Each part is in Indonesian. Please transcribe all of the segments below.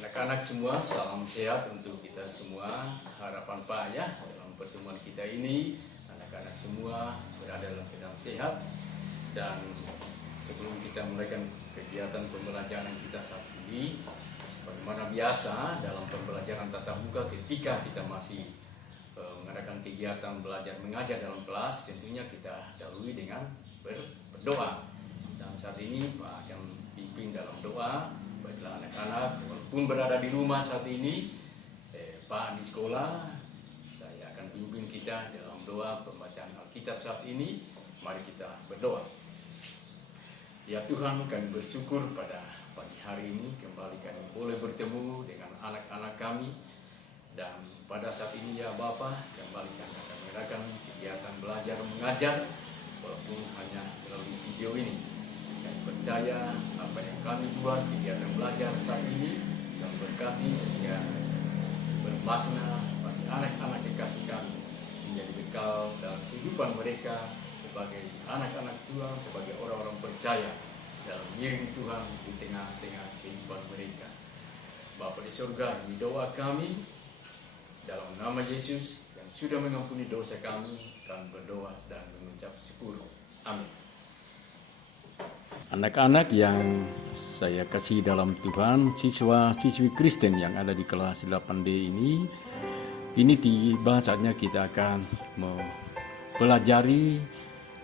Anak-anak semua, salam sehat untuk kita semua. Harapan Pak ya, dalam pertemuan kita ini anak-anak semua berada dalam keadaan sehat. Dan sebelum kita mulaikan kegiatan pembelajaran kita saat ini, bagaimana biasa dalam pembelajaran tatap muka ketika kita masih mengadakan kegiatan belajar mengajar dalam kelas, tentunya kita dahului dengan berdoa. Dan saat ini Pak akan pimpin dalam doa. Baiklah anak-anak, walaupun berada di rumah saat ini, Pak di sekolah, saya akan pimpin kita dalam doa pembacaan Alkitab saat ini. Mari kita berdoa. Ya Tuhan, kami bersyukur pada pagi hari ini kembali kami boleh bertemu dengan anak-anak kami. Dan pada saat ini ya Bapa, kembali kami akan mengadakan kegiatan belajar mengajar, walaupun hanya melalui video ini. Kami percaya apa yang kami buat kegiatan belajar saat ini dan berkati sehingga bermakna bagi anak-anak kekasih kami, menjadi bekal dalam kehidupan mereka sebagai anak-anak Tuhan, sebagai orang-orang percaya dalam mengiring Tuhan di tengah-tengah kehidupan mereka. Bapa di surga, ini doa kami dalam nama Yesus yang sudah mengampuni dosa kami, kami berdoa dan mengucap syukur. Amin. Anak-anak yang saya kasih dalam Tuhan, siswa-siswi Kristen yang ada di kelas 8D ini, kini tiba saatnya kita akan mempelajari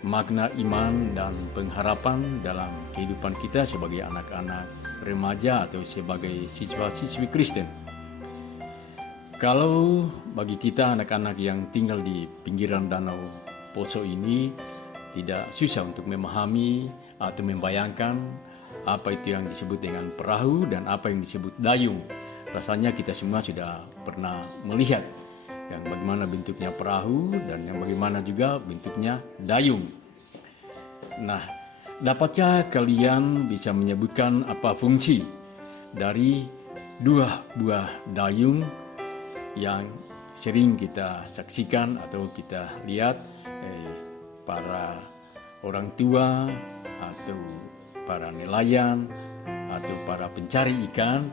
makna iman dan pengharapan dalam kehidupan kita sebagai anak-anak remaja atau sebagai siswa-siswi Kristen. Kalau bagi kita anak-anak yang tinggal di pinggiran Danau Poso ini tidak susah untuk memahami atau membayangkan apa itu yang disebut dengan perahu dan apa yang disebut dayung. Rasanya kita semua sudah pernah melihat yang bagaimana bentuknya perahu dan yang bagaimana juga bentuknya dayung. Nah, dapatkah kalian bisa menyebutkan apa fungsi dari dua buah dayung yang sering kita saksikan atau kita lihat para orang tua atau para nelayan atau para pencari ikan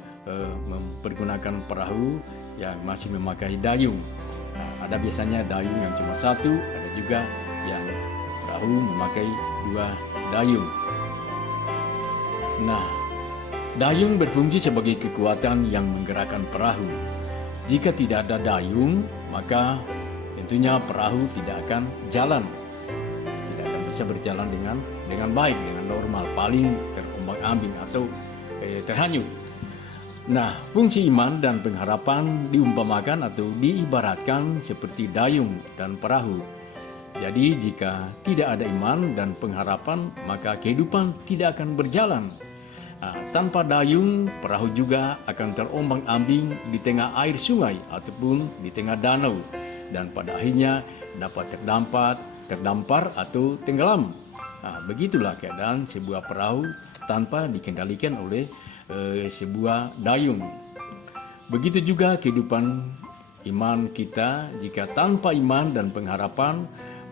mempergunakan perahu yang masih memakai dayung. Nah, ada biasanya dayung yang cuma satu, ada juga yang perahu memakai dua dayung. Nah, dayung berfungsi sebagai kekuatan yang menggerakkan perahu. Jika tidak ada dayung, maka tentunya perahu tidak akan jalan, tidak akan bisa berjalan dengan baik, dengan normal, paling terombang-ambing atau terhanyut. Nah, fungsi iman dan pengharapan diumpamakan atau diibaratkan seperti dayung dan perahu. Jadi jika tidak ada iman dan pengharapan, maka kehidupan tidak akan berjalan. Nah, tanpa dayung, perahu juga akan terombang-ambing di tengah air sungai ataupun di tengah danau, dan pada akhirnya dapat terdampar atau tenggelam. Nah, begitulah keadaan sebuah perahu tanpa dikendalikan oleh sebuah dayung. Begitu juga kehidupan iman kita. Jika tanpa iman dan pengharapan,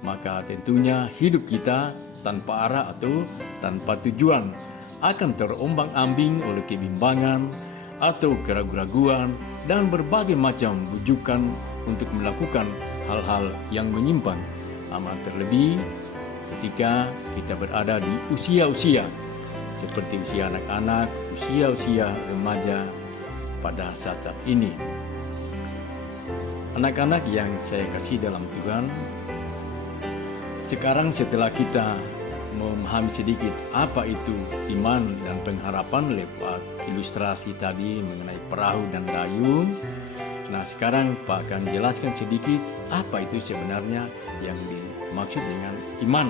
maka tentunya hidup kita tanpa arah atau tanpa tujuan akan terombang-ambing oleh kebimbangan atau keraguan-raguan dan berbagai macam bujukan untuk melakukan hal-hal yang menyimpang. Amat terlebih ketika kita berada di usia-usia seperti usia anak-anak, usia-usia remaja pada saat ini. Anak-anak yang saya kasih dalam Tuhan, sekarang setelah kita memahami sedikit apa itu iman dan pengharapan lewat ilustrasi tadi mengenai perahu dan dayung. Nah, sekarang Pak akan jelaskan sedikit apa itu sebenarnya yang dimaksud dengan iman.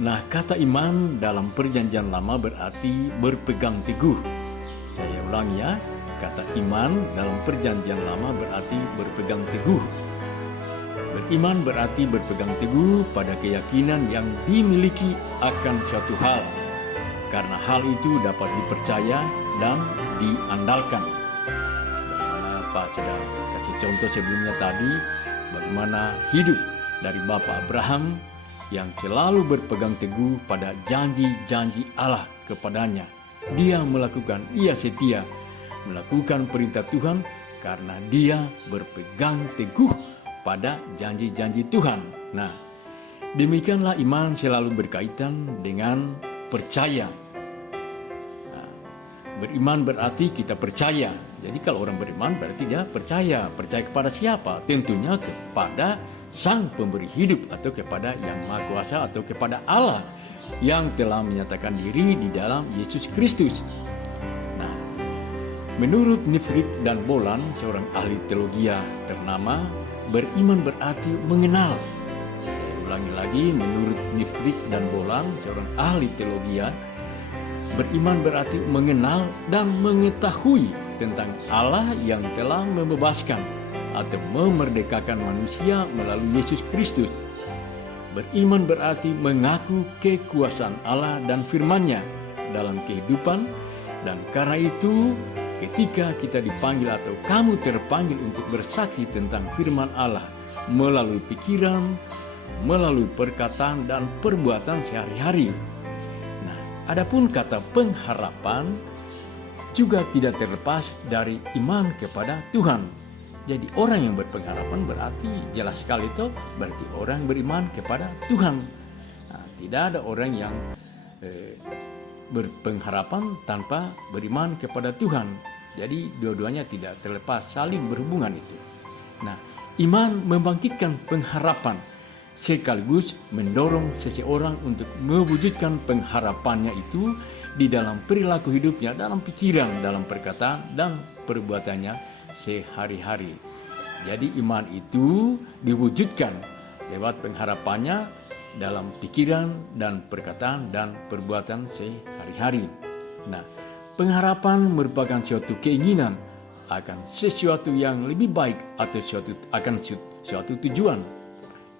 Nah, kata iman dalam Perjanjian Lama berarti berpegang teguh. Saya ulangi ya, kata iman dalam Perjanjian Lama berarti berpegang teguh. Beriman berarti berpegang teguh pada keyakinan yang dimiliki akan suatu hal, karena hal itu dapat dipercaya dan diandalkan. Bagaimana Pak sudah kasih contoh sebelumnya tadi, bagaimana hidup dari Bapak Abraham yang selalu berpegang teguh pada janji-janji Allah kepadanya. Dia setia melakukan perintah Tuhan karena dia berpegang teguh pada janji-janji Tuhan. Nah, demikianlah iman selalu berkaitan dengan percaya. Nah, beriman berarti kita percaya. Jadi kalau orang beriman berarti dia percaya. Percaya kepada siapa? Tentunya kepada Sang Pemberi Hidup, atau kepada Yang Maha Kuasa, atau kepada Allah yang telah menyatakan diri di dalam Yesus Kristus. Nah, menurut Nifrik dan Bolan, seorang ahli teologi ternama, beriman berarti mengenal. Saya ulangi lagi, menurut Nifrik dan Bolan, seorang ahli teologi, beriman berarti mengenal dan mengetahui tentang Allah yang telah membebaskan atau memerdekakan manusia melalui Yesus Kristus. Beriman berarti mengaku kekuasaan Allah dan firman-Nya dalam kehidupan, dan karena itu ketika kita dipanggil atau kamu terpanggil untuk bersaksi tentang firman Allah melalui pikiran, melalui perkataan dan perbuatan sehari-hari. Nah, adapun kata pengharapan juga tidak terlepas dari iman kepada Tuhan. Jadi orang yang berpengharapan berarti jelas sekali itu berarti orang beriman kepada Tuhan. Nah, tidak ada orang yang berpengharapan tanpa beriman kepada Tuhan. Jadi dua-duanya tidak terlepas, saling berhubungan itu. Nah, iman membangkitkan pengharapan sekaligus mendorong seseorang untuk mewujudkan pengharapannya itu di dalam perilaku hidupnya, dalam pikiran, dalam perkataan dan perbuatannya sehari-hari. Jadi iman itu diwujudkan lewat pengharapannya dalam pikiran dan perkataan dan perbuatan sehari-hari. Nah, pengharapan merupakan suatu keinginan akan sesuatu yang lebih baik atau suatu tujuan.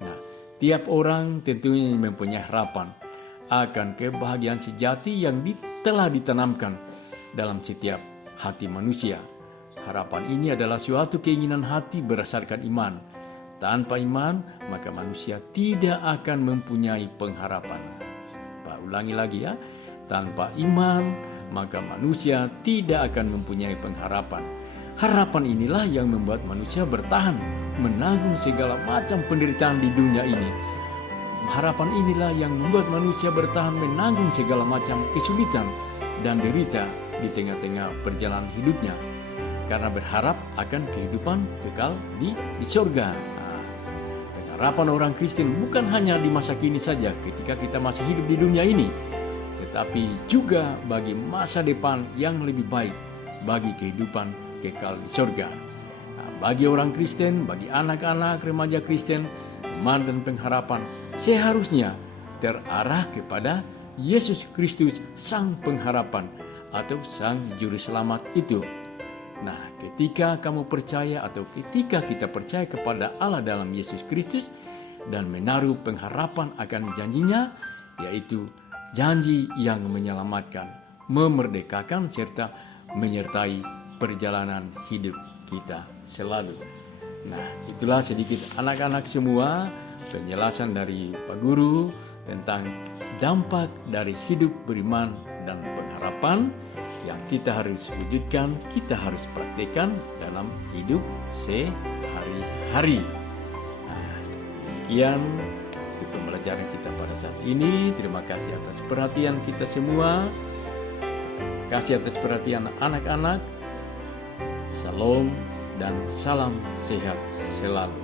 Nah, tiap orang tentunya mempunyai harapan akan kebahagiaan sejati yang telah ditanamkan dalam setiap hati manusia. Harapan ini adalah suatu keinginan hati berdasarkan iman. Tanpa iman, maka manusia tidak akan mempunyai pengharapan. Pak ulangi lagi ya. Tanpa iman, maka manusia tidak akan mempunyai pengharapan. Harapan inilah yang membuat manusia bertahan, menanggung segala macam penderitaan di dunia ini. Harapan inilah yang membuat manusia bertahan menanggung segala macam kesulitan dan derita di tengah-tengah perjalanan hidupnya, karena berharap akan kehidupan kekal di surga. Nah, pengharapan orang Kristen bukan hanya di masa kini saja ketika kita masih hidup di dunia ini, tetapi juga bagi masa depan yang lebih baik, bagi kehidupan kekal di surga. Nah, bagi orang Kristen, bagi anak-anak remaja Kristen, iman dan pengharapan seharusnya terarah kepada Yesus Kristus, Sang Pengharapan atau Sang Juru Selamat itu. Nah, ketika kamu percaya atau ketika kita percaya kepada Allah dalam Yesus Kristus dan menaruh pengharapan akan janjinya, yaitu janji yang menyelamatkan, memerdekakan, serta menyertai perjalanan hidup kita selalu. Nah, itulah sedikit anak-anak semua penjelasan dari Pak Guru tentang dampak dari hidup beriman dan pengharapan yang kita harus wujudkan, kita harus praktekkan dalam hidup sehari-hari. Nah, demikian untuk pembelajaran kita pada saat ini. Terima kasih atas perhatian kita semua. Kasih atas perhatian anak-anak. Salam dan salam sehat selalu.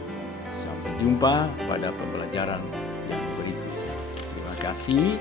Sampai jumpa pada pembelajaran yang berikut. Terima kasih.